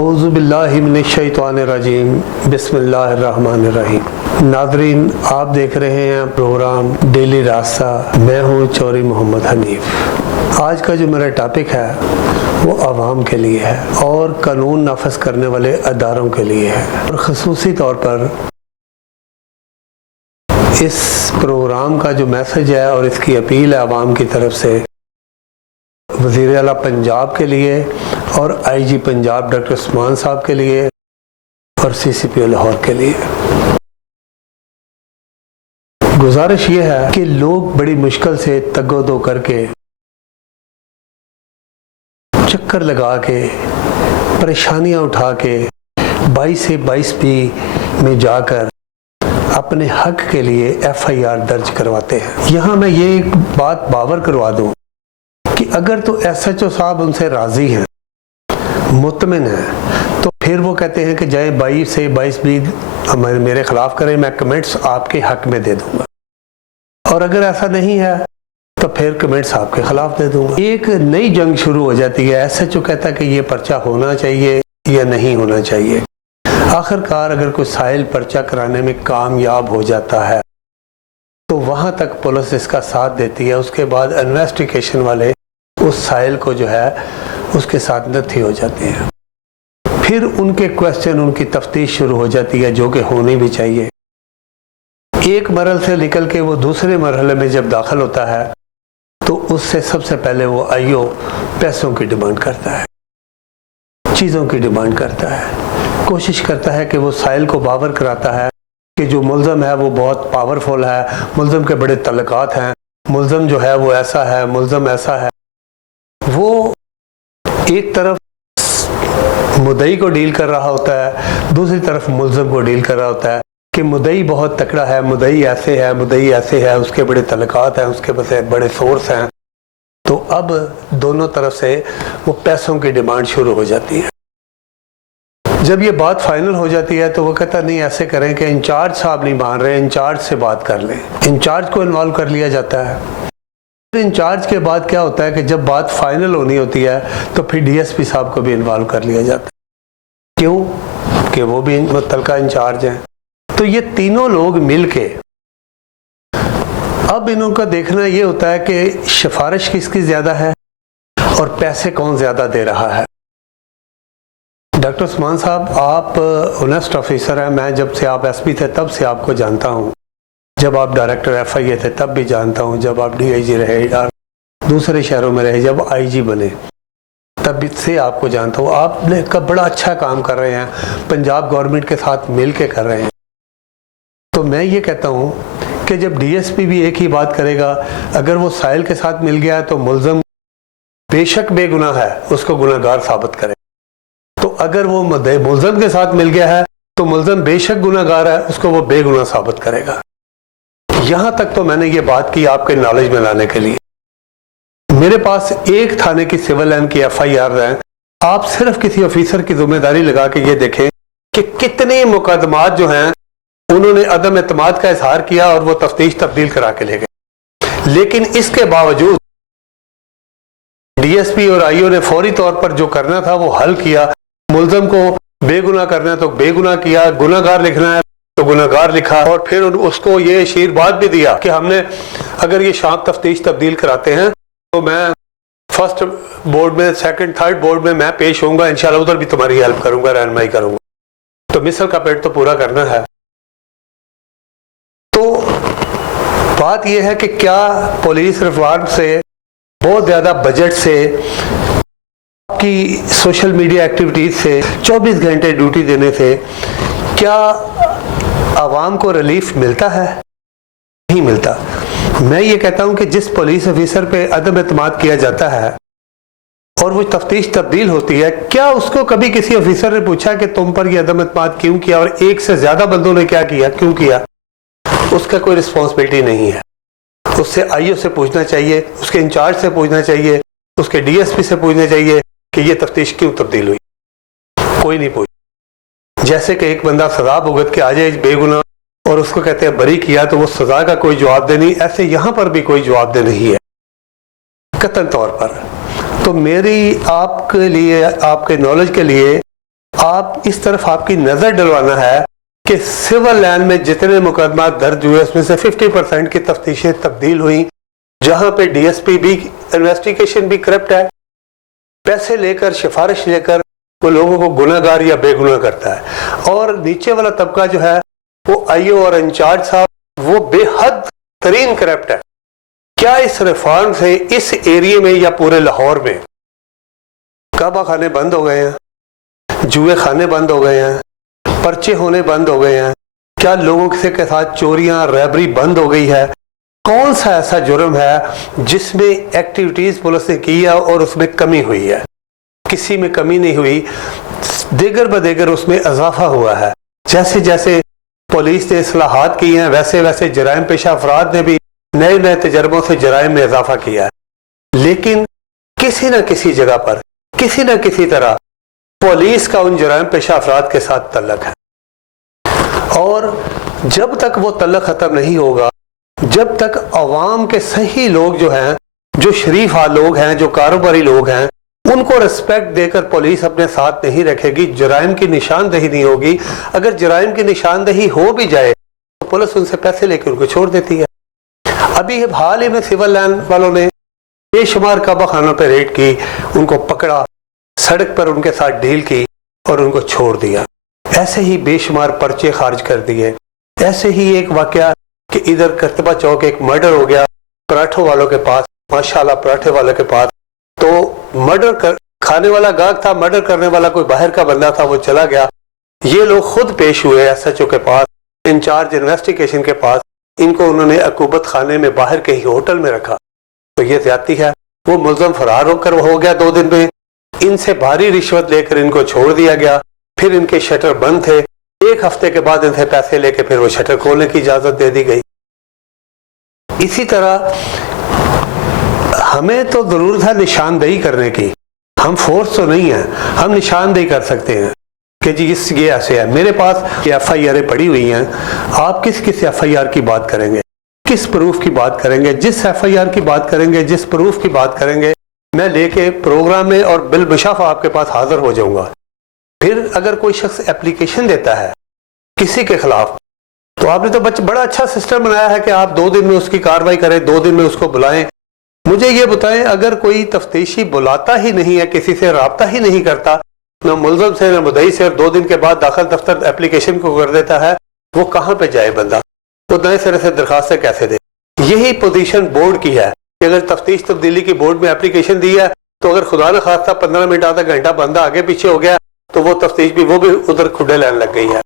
اعوذ باللہ من الشیطان الرجیم بسم اللہ الرحمن الرحیم۔ ناظرین، آپ دیکھ رہے ہیں پروگرام ڈیلی راستہ، میں ہوں چوری محمد حنیف۔ آج کا جو میرا ٹاپک ہے وہ عوام کے لیے ہے اور قانون نافذ کرنے والے اداروں کے لیے ہے، اور خصوصی طور پر اس پروگرام کا جو میسج ہے اور اس کی اپیل ہے عوام کی طرف سے وزیر اعلیٰ پنجاب کے لیے اور آئی جی پنجاب ڈاکٹر عثمان صاحب کے لیے اور سی سی پی او لاہور کے لیے۔ گزارش یہ ہے کہ لوگ بڑی مشکل سے تگ و دو کر کے، چکر لگا کے، پریشانیاں اٹھا کے 22 سے 22 بی میں جا کر اپنے حق کے لیے ایف آئی آر درج کرواتے ہیں۔ یہاں میں یہ ایک بات باور کروا دوں کہ اگر تو ایس ایچ او صاحب ان سے راضی ہیں، مطمئن ہیں، تو پھر وہ کہتے ہیں کہ جائیں 22 سے 22 بی میرے خلاف کریں، میں کمنٹس آپ کے حق میں دے دوں گا، اور اگر ایسا نہیں ہے تو پھر کمنٹس آپ کے خلاف دے دوں گا۔ ایک نئی جنگ شروع ہو جاتی ہے۔ ایس ایچ او کہتا ہے کہ یہ پرچہ ہونا چاہیے یا نہیں ہونا چاہیے۔ آخر کار اگر کوئی سائل پرچہ کرانے میں کامیاب ہو جاتا ہے تو وہاں تک پولیس اس کا ساتھ دیتی ہے، اس کے بعد انویسٹیگیشن والے اس سائل کو جو ہے اس کے ساتھ نتھی ہو جاتے ہیں، پھر ان کے کویسچن، ان کی تفتیش شروع ہو جاتی ہے، جو کہ ہونی بھی چاہیے۔ ایک مرحلے سے نکل کے وہ دوسرے مرحلے میں جب داخل ہوتا ہے تو اس سے سب سے پہلے وہ آئی او پیسوں کی ڈیمانڈ کرتا ہے، چیزوں کی ڈیمانڈ کرتا ہے، کوشش کرتا ہے کہ وہ سائل کو باور کراتا ہے کہ جو ملزم ہے وہ بہت پاورفل ہے، ملزم کے بڑے تعلقات ہیں، ملزم جو ہے وہ ایسا ہے، ملزم ایسا ہے۔ وہ ایک طرف مدعی کو ڈیل کر رہا ہوتا ہے، دوسری طرف ملزم کو ڈیل کر رہا ہوتا ہے کہ مدعی بہت تکڑا ہے، مدعی ایسے ہے، مدعی ایسے ہے، اس کے بڑے تعلقات ہیں، اس کے پاس بڑے سورس ہیں۔ تو اب دونوں طرف سے وہ پیسوں کی ڈیمانڈ شروع ہو جاتی ہے۔ جب یہ بات فائنل ہو جاتی ہے تو وہ کہتا نہیں، ایسے کریں کہ انچارج صاحب نہیں مان رہے، انچارج سے بات کر لیں۔ انچارج کو انوالو کر لیا جاتا ہے۔ انچارج کے بعد کیا ہوتا ہے کہ جب بات فائنل ہونی ہوتی ہے تو پھر ڈی ایس پی صاحب کو بھی انوالو کر لیا جاتا ہے۔ کیوں؟ کہ وہ بھی متعلقہ انچارج ہیں۔ تو یہ تینوں لوگ مل کے اب انہوں کا دیکھنا یہ ہوتا ہے کہ سفارش کس کی زیادہ ہے اور پیسے کون زیادہ دے رہا ہے۔ ڈاکٹر عثمان صاحب، آپ اونسٹ آفیسر ہیں، میں جب سے آپ ایس پی تھے تب سے آپ کو جانتا ہوں، جب آپ ڈائریکٹر ایف آئی اے تھے تب بھی جانتا ہوں، جب آپ ڈی آئی جی رہے، دوسرے شہروں میں رہے، جب آئی جی بنے تب سے آپ کو جانتا ہوں۔ آپ نے بڑا اچھا کام کر رہے ہیں، پنجاب گورنمنٹ کے ساتھ مل کے کر رہے ہیں۔ تو میں یہ کہتا ہوں کہ جب ڈی ایس پی بھی ایک ہی بات کرے گا، اگر وہ سائل کے ساتھ مل گیا تو ملزم بے شک بے گناہ ہے، اس کو گناہ گار ثابت کرے، تو اگر وہ ملزم کے ساتھ مل گیا ہے تو ملزم بے شک گناہ گار ہے، اس کو وہ بے گناہ ثابت کرے گا۔ یہاں تک تو میں نے یہ بات کی آپ کے نالج میں لانے کے لیے۔ میرے پاس ایک تھانے کی سول لائن کی ایف آئی آر ہے، آپ صرف کسی آفیسر کی ذمہ داری لگا کے یہ دیکھیں کہ کتنے مقدمات جو ہیں انہوں نے عدم اعتماد کا اظہار کیا اور وہ تفتیش تبدیل کرا کے لے گئے، لیکن اس کے باوجود ڈی ایس پی اور آئی او نے فوری طور پر جو کرنا تھا وہ حل کیا۔ ملزم کو بے گناہ کرنا ہے تو بے گناہ کیا، گناہ گار لکھنا ہے تو گناہ گار لکھا، اور پھر اس کو یہ آشیرواد بھی دیا کہ ہم نے اگر یہ شام تفتیش تبدیل کراتے ہیں تو میں فرسٹ بورڈ میں، سیکنڈ، تھرڈ بورڈ میں پیش ہوں گا، انشاءاللہ ادھر بھی تمہاری ہیلپ کروں گا، رہنمائی کروں گا۔ تو مثل کا پیٹ تو پورا کرنا ہے۔ تو بات یہ ہے کہ کیا پولیس ریفارم سے، بہت زیادہ بجٹ سے، کی سوشل میڈیا ایکٹیویٹیز سے، 24 گھنٹے ڈیوٹی دینے سے کیا عوام کو ریلیف ملتا ہے؟ نہیں ملتا۔ میں یہ کہتا ہوں کہ جس پولیس آفیسر پہ عدم اعتماد کیا جاتا ہے اور وہ تفتیش تبدیل ہوتی ہے، کیا اس کو کبھی کسی آفیسر نے پوچھا کہ تم پر یہ عدم اعتماد کیوں کیا اور ایک سے زیادہ بندوں نے کیا کیا، کیوں کیا؟ اس کا کوئی رسپانسبلٹی نہیں ہے۔ اس سے آئی او سے پوچھنا چاہیے، اس کے انچارج سے پوچھنا چاہیے، اس کے ڈی ایس پی سے پوچھنا چاہیے کہ یہ تفتیش کیوں تبدیل ہوئی۔ کوئی نہیں پوچھ۔ جیسے کہ ایک بندہ سزا بھگت کے آ جائے بے گناہ اور اس کو کہتے ہیں بری کیا تو وہ سزا کا کوئی جواب دہ نہیں، ایسے یہاں پر بھی کوئی جواب دہ نہیں ہے قطعی طور پر۔ تو میری آپ کے لیے، آپ کے نالج کے لیے، آپ اس طرف آپ کی نظر ڈلوانا ہے کہ سول لائن میں جتنے مقدمات درج ہوئے اس میں سے 50% کی تفتیشیں تبدیل ہوئیں، جہاں پہ ڈی ایس پی بھی انویسٹیگیشن بھی کرپٹ ہے، پیسے لے کر سفارش لے کر وہ لوگوں کو گناہ گار یا بے گناہ کرتا ہے، اور نیچے والا طبقہ جو ہے وہ آئی او اور انچارج صاحب وہ بے حد ترین کرپٹ ہے۔ کیا اس ریفارم سے اس ایریے میں یا پورے لاہور میں کعبہ خانے بند ہو گئے ہیں، جوئے خانے بند ہو گئے ہیں، پرچے ہونے بند ہو گئے ہیں؟ کیا لوگوں کے ساتھ چوریاں ریبری بند ہو گئی ہے؟ کون سا ایسا جرم ہے جس میں ایکٹیویٹیز پولیس نے کی ہے اور اس میں کمی ہوئی ہے؟ کسی میں کمی نہیں ہوئی، دیگر بدیگر اس میں اضافہ ہوا ہے۔ جیسے جیسے پولیس نے اصلاحات کی ہیں ویسے ویسے جرائم پیشہ افراد نے بھی نئے نئے تجربوں سے جرائم میں اضافہ کیا ہے، لیکن کسی نہ کسی جگہ پر کسی نہ کسی طرح پولیس کا ان جرائم پیشہ افراد کے ساتھ تعلق ہے، اور جب تک وہ تعلق ختم نہیں ہوگا، جب تک عوام کے صحیح لوگ جو ہیں، جو شریف لوگ ہیں، جو کاروباری لوگ ہیں، ان کو رسپیکٹ دے کر پولیس اپنے ساتھ نہیں رکھے گی، جرائم کی نشاندہی نہیں ہوگی۔ اگر جرائم کی نشاندہی ہو بھی جائے تو پولیس ان سے پیسے لے کے ان کو چھوڑ دیتی ہے۔ ابھی حال ہی میں سول لائن والوں نے بے شمار کعبہ خانوں پہ ریڈ کی، ان کو پکڑا، سڑک پر ان کے ساتھ ڈیل کی اور ان کو چھوڑ دیا۔ ایسے ہی بے شمار پرچے خارج کر دیے۔ ایسے ہی ایک واقعہ کہ ادھر کرتبہ چوک ایک مرڈر ہو گیا پراٹھوں والوں کے پاس، ماشاءاللہ پراٹھے والوں کے پاس، تو مرڈر کھانے والا گاہک تھا، مرڈر کرنے والا کوئی باہر کا بندہ تھا، وہ چلا گیا۔ یہ لوگ خود پیش ہوئے ایس ایچ او کے پاس، انچارج انویسٹیگیشن کے پاس، ان کو انہوں نے عقوبت خانے میں باہر کہیں ہوٹل میں رکھا، تو یہ زیادتی ہے۔ وہ ملزم فرار ہو گیا 2 دن میں، ان سے بھاری رشوت لے کر ان کو چھوڑ دیا گیا، پھر ان کے شٹر بند تھے، 1 ہفتے کے بعد ان سے پیسے لے کے پھر وہ شٹر کھولنے کی اجازت دے دی گئی۔ اسی طرح ہمیں تو ضرورت ہے نشاندہی کرنے کی، ہم فورس تو نہیں ہیں، ہم نشاندہی کر سکتے ہیں کہ جی یہ ایسے ہے۔ میرے پاس ایف آئی آریں پڑی ہوئی ہیں، آپ کس ایف آئی آر کی بات کریں گے، کس پروف کی بات کریں گے؟ جس ایف آئی آر کی بات کریں گے، جس پروف کی بات کریں گے، میں لے کے پروگرام میں اور بالمشافہ آپ کے پاس حاضر ہو جاؤں گا۔ پھر اگر کوئی شخص اپلیکیشن دیتا ہے کسی کے خلاف، تو آپ نے تو بڑا اچھا سسٹم بنایا ہے کہ آپ 2 دن میں اس کی کارروائی کریں، 2 دن میں اس کو بلائیں۔ مجھے یہ بتائیں، اگر کوئی تفتیشی بلاتا ہی نہیں ہے، کسی سے رابطہ ہی نہیں کرتا، نہ ملزم سے نہ مدعی سے، اور 2 دن کے بعد داخل دفتر اپلیکیشن کو کر دیتا ہے، وہ کہاں پہ جائے بندہ؟ وہ نئے سرے سے درخواستیں کیسے دے؟ یہی پوزیشن بورڈ کی ہے کہ اگر تفتیش تبدیلی کی بورڈ میں اپلیکیشن دی ہے، تو اگر خدا نہ خواستہ 15 منٹ آدھا گھنٹہ بندہ آگے پیچھے ہو گیا تو وہ تفتیش بھی ادھر کھڈے لینے لگ گئی ہے۔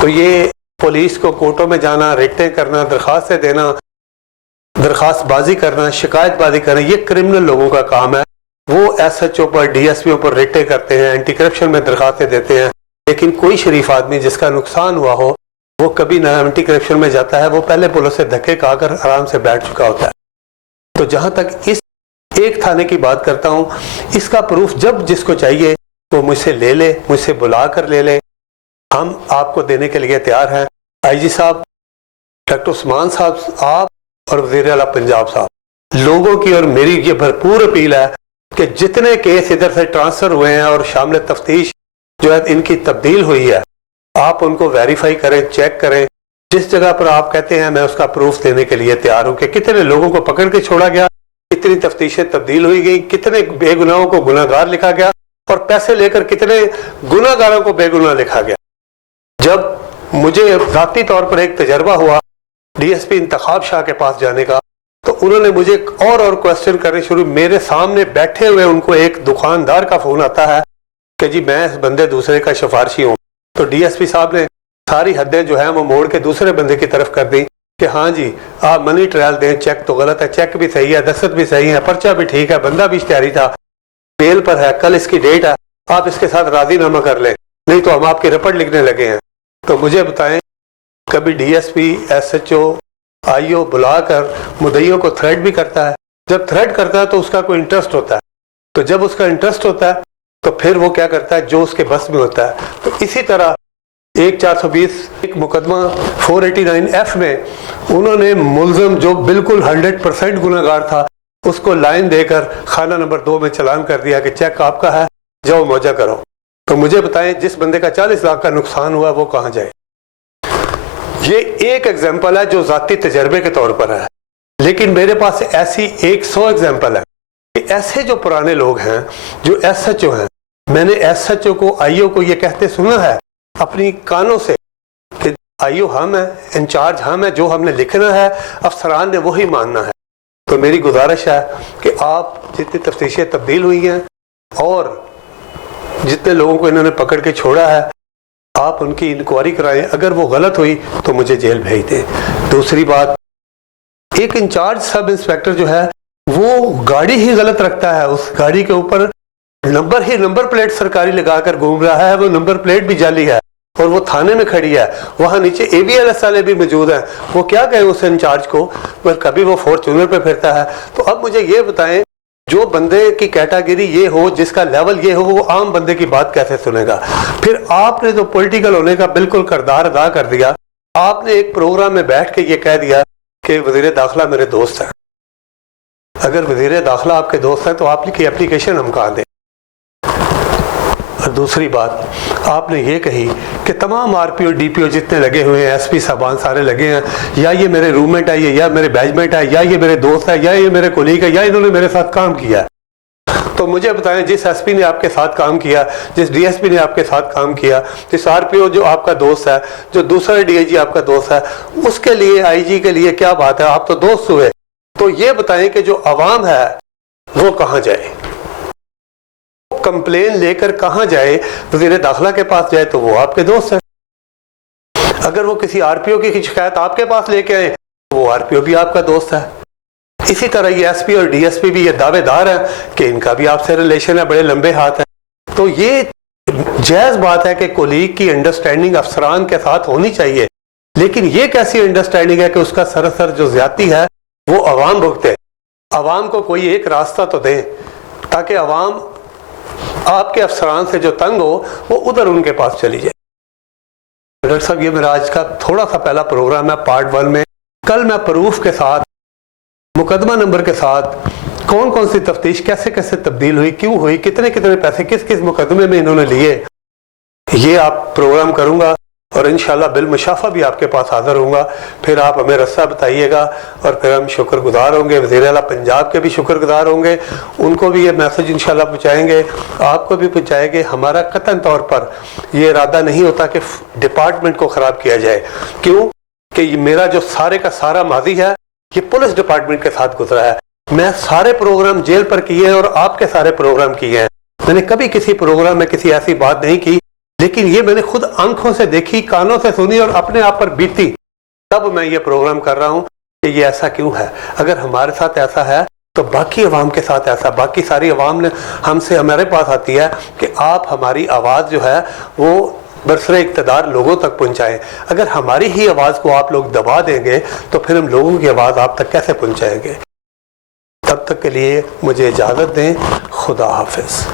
تو یہ پولیس کو کورٹوں میں جانا، ریٹیں کرنا، درخواستیں دینا، درخواست بازی کرنا، شکایت بازی کرنا، یہ کرمنل لوگوں کا کام ہے۔ وہ ایس ایچ او پر، ڈی ایس پی او پر ریٹیں کرتے ہیں، اینٹی کرپشن میں درخواستیں دیتے ہیں، لیکن کوئی شریف آدمی جس کا نقصان ہوا ہو وہ کبھی نہ اینٹی کرپشن میں جاتا ہے، وہ پہلے پولیس سے دھکے کھا کر آرام سے بیٹھ چکا ہوتا ہے۔ تو جہاں تک اس ایک تھانے کی بات کرتا ہوں، اس کا پروف جب جس کو چاہیے وہ مجھ سے لے لے، مجھ سے بلا کر لے لے، ہم آپ کو دینے کے لیے تیار ہیں۔ آئی جی صاحب، ڈاکٹر عثمان صاحب، آپ اور وزیر اعلیٰ پنجاب صاحب، لوگوں کی اور میری یہ بھرپور اپیل ہے کہ جتنے کیس ادھر سے ٹرانسفر ہوئے ہیں اور شامل تفتیش جو ہے ان کی تبدیل ہوئی ہے، آپ ان کو ویریفائی کریں، چیک کریں۔ جس جگہ پر آپ کہتے ہیں میں اس کا پروف دینے کے لیے تیار ہوں کہ کتنے لوگوں کو پکڑ کے چھوڑا گیا، کتنی تفتیشیں تبدیل ہوئی گئی، کتنے بے گناہوں کو گناہ گار لکھا گیا، اور پیسے لے کر کتنے گناہ گاروں کو بے گناہ لکھا گیا۔ جب مجھے ذاتی طور پر ایک تجربہ ہوا ڈی ایس پی انتخاب شاہ کے پاس جانے کا، تو انہوں نے مجھے اور کوسچن کرنے شروع، میرے سامنے بیٹھے ہوئے ان کو ایک دکاندار کا فون آتا ہے کہ جی میں اس بندے دوسرے کا سفارشی ہوں۔ تو ڈی ایس پی صاحب نے ساری حدیں جو ہیں وہ موڑ کے دوسرے بندے کی طرف کر دی کہ ہاں جی آپ منی ٹرائل دیں، چیک تو غلط ہے، چیک بھی صحیح ہے، دستخط بھی صحیح ہے، پرچہ بھی ٹھیک ہے، بندہ بھی اشتہاری تھا، بیل پر ہے، کل اس کی ڈیٹ ہے، آپ اس کے ساتھ راضی نامہ کر لیں، نہیں تو ہم آپ کی رپورٹ لکھنے لگے ہیں۔ تو مجھے بتائیں، کبھی D S P, S H O, I O بلا کر مدعیوں کو تھریٹ بھی کرتا ہے؟ جب تھریٹ کرتا ہے تو اس کا کوئی انٹرسٹ ہوتا ہے، تو جب اس کا انٹرسٹ ہوتا ہے تو پھر وہ کیا کرتا ہے جو اس کے بس میں ہوتا ہے۔ تو اسی طرح 1420 ایک مقدمہ 489F میں انہوں نے ملزم جو بالکل 100% گناہ گار تھا اس کو لائن دے کر خانہ نمبر 2 میں چلان کر دیا کہ چیک آپ کا ہے، جاؤ موجہ کرو۔ تو مجھے بتائیں جس بندے کا 40 لاکھ کا نقصان ہوا وہ کہاں جائے؟ یہ ایک ایگزامپل ہے جو ذاتی تجربے کے طور پر ہے، لیکن میرے پاس ایسی 100 ایگزامپل ہے کہ ایسے جو پرانے لوگ ہیں جو ایس ایچ او ہیں، میں نے ایس ایچ او کو آئی او کو یہ کہتے سنا ہے اپنی کانوں سے کہ آئی او ہم ہیں، انچارج ہم ہیں، جو ہم نے لکھنا ہے افسران نے وہی ماننا ہے۔ تو میری گزارش ہے کہ آپ جتنی تفتیشیں تبدیل ہوئی ہیں اور جتنے لوگوں کو انہوں نے پکڑ کے چھوڑا ہے، آپ ان کی انکوائری کرائیں، اگر وہ غلط ہوئی تو مجھے جیل بھیج دیں۔ دوسری بات، ایک انچارج سب انسپیکٹر جو ہے وہ گاڑی ہی غلط رکھتا ہے، اس گاڑی کے اوپر نمبر پلیٹ سرکاری لگا کر گھوم رہا ہے، وہ نمبر پلیٹ بھی جعلی ہے اور وہ تھانے میں کھڑی ہے، وہاں نیچے اے بی ایل ایس والے بھی موجود ہیں، وہ کیا کہیں اس انچارج کو؟ کبھی وہ فارچونر پہ پھرتا ہے۔ تو اب مجھے یہ بتائیں، جو بندے کی کیٹاگری یہ ہو، جس کا لیول یہ ہو، وہ عام بندے کی بات کیسے سنے گا؟ پھر آپ نے تو پولیٹیکل ہونے کا بالکل کردار ادا کر دیا، آپ نے ایک پروگرام میں بیٹھ کے یہ کہہ دیا کہ وزیر داخلہ میرے دوست ہیں۔ اگر وزیر داخلہ آپ کے دوست ہیں تو آپ کی اپلیکیشن ہم کہاں دیں؟ اور دوسری بات آپ نے یہ کہی کہ تمام R P O D P او جتنے لگے ہوئے ہیں، ایس پی صاحبان سارے لگے ہیں، یا یہ میرے روم میٹ ہے، یا میرے بیچ میٹ ہے، یا یہ میرے دوست ہے، یا یہ میرے کولیگ ہے، یا انہوں نے میرے ساتھ کام کیا ہے۔ تو مجھے بتائیں، جس ایس پی نے آپ کے ساتھ کام کیا، جس ڈی ایس پی نے آپ کے ساتھ کام کیا، جس آر پی او جو آپ کا دوست ہے، جو دوسرا ڈی آئی جی آپ کا دوست ہے، اس کے لیے آئی جی کے لیے کیا بات ہے؟ آپ تو دوست ہوئے۔ تو یہ بتائیں کہ جو عوام ہے وہ کہاں جائے؟ کمپلین لے کر کہاں جائے؟ وزیر داخلہ کے پاس جائے تو وہ آپ کے دوست ہیں، اگر وہ کسی آر پی او کی شکایت آپ کے پاس لے کے آئے تو وہ آر پی او بھی آپ کا دوست ہے۔ اسی طرح یہ ایس پی اور ڈی ایس پی بھی یہ دعوے دار ہیں کہ ان کا بھی آپ سے ریلیشن ہے، بڑے لمبے ہاتھ ہیں۔ تو یہ جائز بات ہے کہ کولیگ کی انڈرسٹینڈنگ افسران کے ساتھ ہونی چاہیے، لیکن یہ کیسی انڈرسٹینڈنگ ہے کہ اس کا سراسر جو زیادتی ہے وہ عوام بھگتے؟ عوام کو کوئی ایک راستہ تو دیں تاکہ عوام آپ کے افسران سے جو تنگ ہو وہ ادھر ان کے پاس چلی جائے۔ ڈاکٹر صاحب، یہ میرا آج کا تھوڑا سا پہلا پروگرام ہے پارٹ 1 میں۔ کل میں پروف کے ساتھ، مقدمہ نمبر کے ساتھ، کون کون سی تفتیش کیسے کیسے تبدیل ہوئی، کیوں ہوئی، کتنے کتنے پیسے کس کس مقدمے میں انہوں نے لیے، یہ آپ پروگرام کروں گا اور انشاءاللہ بالمشافہ بھی آپ کے پاس حاضر ہوں گا۔ پھر آپ ہمیں رستہ بتائیے گا اور پھر ہم شکر گزار ہوں گے، وزیر اعلیٰ پنجاب کے بھی شکر گزار ہوں گے، ان کو بھی یہ میسج انشاءاللہ پہنچائیں گے، آپ کو بھی پہنچائیں گے۔ ہمارا قطعاً طور پر یہ ارادہ نہیں ہوتا کہ ڈپارٹمنٹ کو خراب کیا جائے، کیوں کہ میرا جو سارے کا سارا ماضی ہے یہ پولیس ڈپارٹمنٹ کے ساتھ گزرا ہے۔ میں سارے پروگرام جیل پر کیے ہیں اور آپ کے سارے پروگرام کیے ہیں، میں نے کبھی کسی پروگرام میں کسی ایسی بات نہیں کی، لیکن یہ میں نے خود آنکھوں سے دیکھی، کانوں سے سنی اور اپنے آپ پر بیتی، تب میں یہ پروگرام کر رہا ہوں کہ یہ ایسا کیوں ہے۔ اگر ہمارے ساتھ ایسا ہے تو باقی عوام کے ساتھ ایسا، باقی ساری عوام نے ہم سے ہمارے پاس آتی ہے کہ آپ ہماری آواز جو ہے وہ برسر اقتدار لوگوں تک پہنچائیں۔ اگر ہماری ہی آواز کو آپ لوگ دبا دیں گے تو پھر ہم لوگوں کی آواز آپ تک کیسے پہنچائیں گے؟ تب تک کے لیے مجھے اجازت دیں، خدا حافظ۔